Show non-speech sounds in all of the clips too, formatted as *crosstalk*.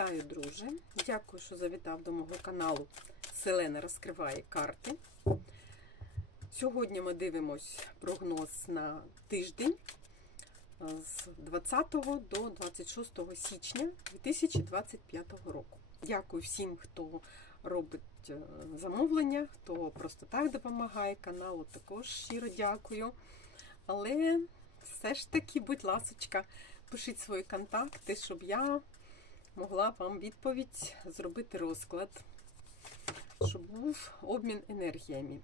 Вітаю, друже! Дякую, що завітав до мого каналу Селена розкриває карти. Сьогодні ми дивимось прогноз на тиждень е, з 20 до 26 січня 2025 року. Дякую всім, хто робить е, замовлення, хто просто так допомагає каналу. Також щиро дякую. Але все ж таки, будь ласочка, пишіть свої контакти, щоб я могла вам відповідь зробити розклад, щоб був обмін енергіями.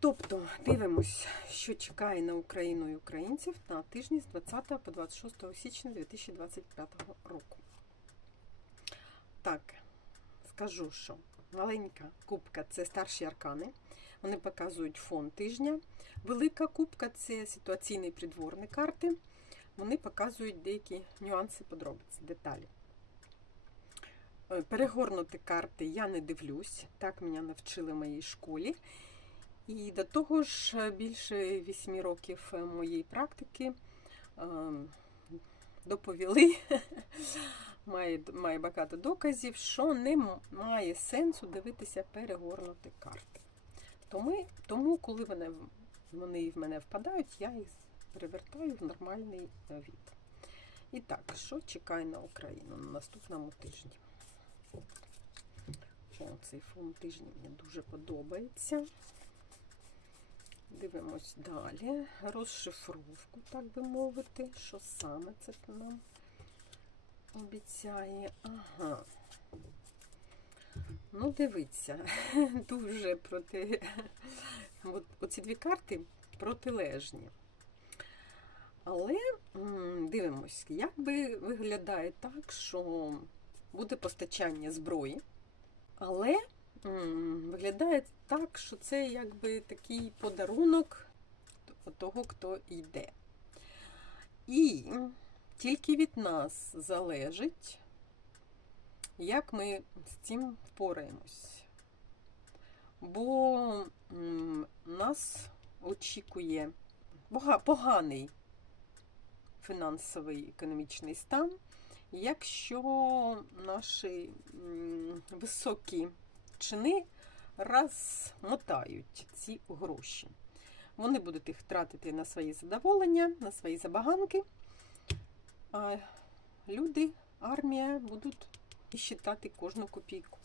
Тобто дивимось, що чекає на Україну і українців на тижні з 20 по 26 січня 2025 року. Так, скажу, що маленька кубка це старші аркани. Вони показують фон тижня. Велика кубка це ситуаційні придворні карти. Вони показують деякі нюанси, подробиці, деталі. Е, Перегорнути карти я не дивлюсь, так мене навчили в моїй школі. І до того ж, е, більше 8 років е, моєї практики доповіли, *laughs* має, має багато доказів, що не має сенсу дивитися перегорнути карти. Тому, тому коли вони, вони в мене впадають, я їх перевертаю в нормальний е, від. І так, що чекає на Україну на наступному тижні? О, цей фон тижня мені дуже подобається. Дивимось далі. Розшифровку, так би мовити, що саме це нам обіцяє. Ага. Ну, дивіться, *laughs* дуже проти. От, оці дві карти протилежні. Але дивимось, як би виглядає так, що буде постачання зброї, але виглядає так, що це якби такий подарунок того, хто йде. І тільки від нас залежить, як ми з цим впораємось. Бо нас очікує поганий фінансовий економічний стан, якщо наші високі чини розмотають ці гроші. Вони будуть їх тратити на свої задоволення, на свої забаганки. А люди, армія будуть считати кожну копійку.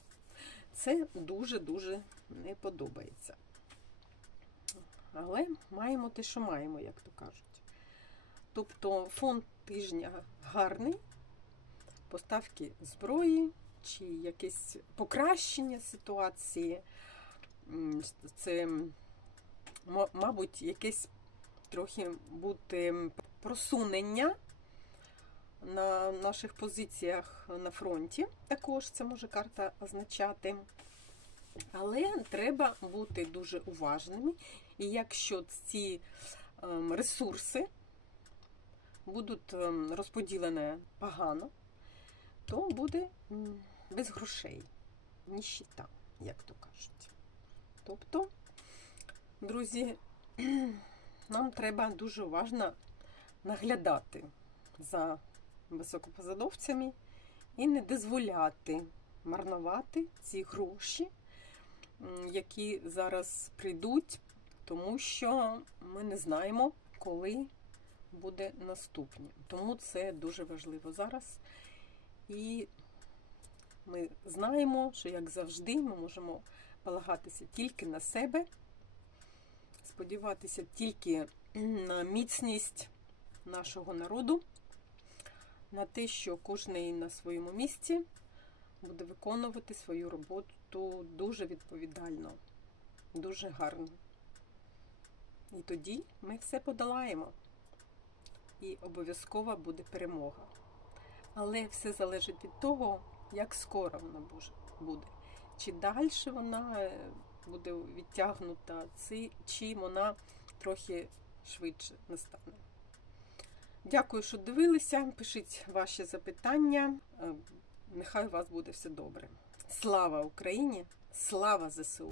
Це дуже-дуже не подобається. Але маємо те, що маємо, як то кажуть. Тобто фон тижня гарний, поставки зброї чи якесь покращення ситуації. Це, мабуть, якесь трохи буде просунення на наших позиціях на фронті. Також це може карта означати. Але треба бути дуже уважними. І якщо ці ем, ресурси будуть ем, розподілені погано, то буде без грошей, ніщита, як то кажуть. Тобто, друзі, *clears throat* нам треба дуже уважно наглядати за високопосадовцями і не дозволяти марнувати ці гроші, які зараз прийдуть, тому що ми не знаємо, коли буде наступні. Тому це дуже важливо зараз. І ми знаємо, що, як завжди, ми можемо полагатися тільки на себе, сподіватися тільки на міцність нашого народу, на те, що кожен на своєму місці буде виконувати свою роботу дуже відповідально, дуже гарно. І тоді ми все подолаємо. І обов'язково буде перемога. Але все залежить від того, як скоро вона буде. Чи далі вона е, буде відтягнута, чи вона трохи швидше настане. Дякую, що дивилися. Пишіть ваші запитання. Е, Нехай у вас буде все добре. Слава Україні! Слава ЗСУ!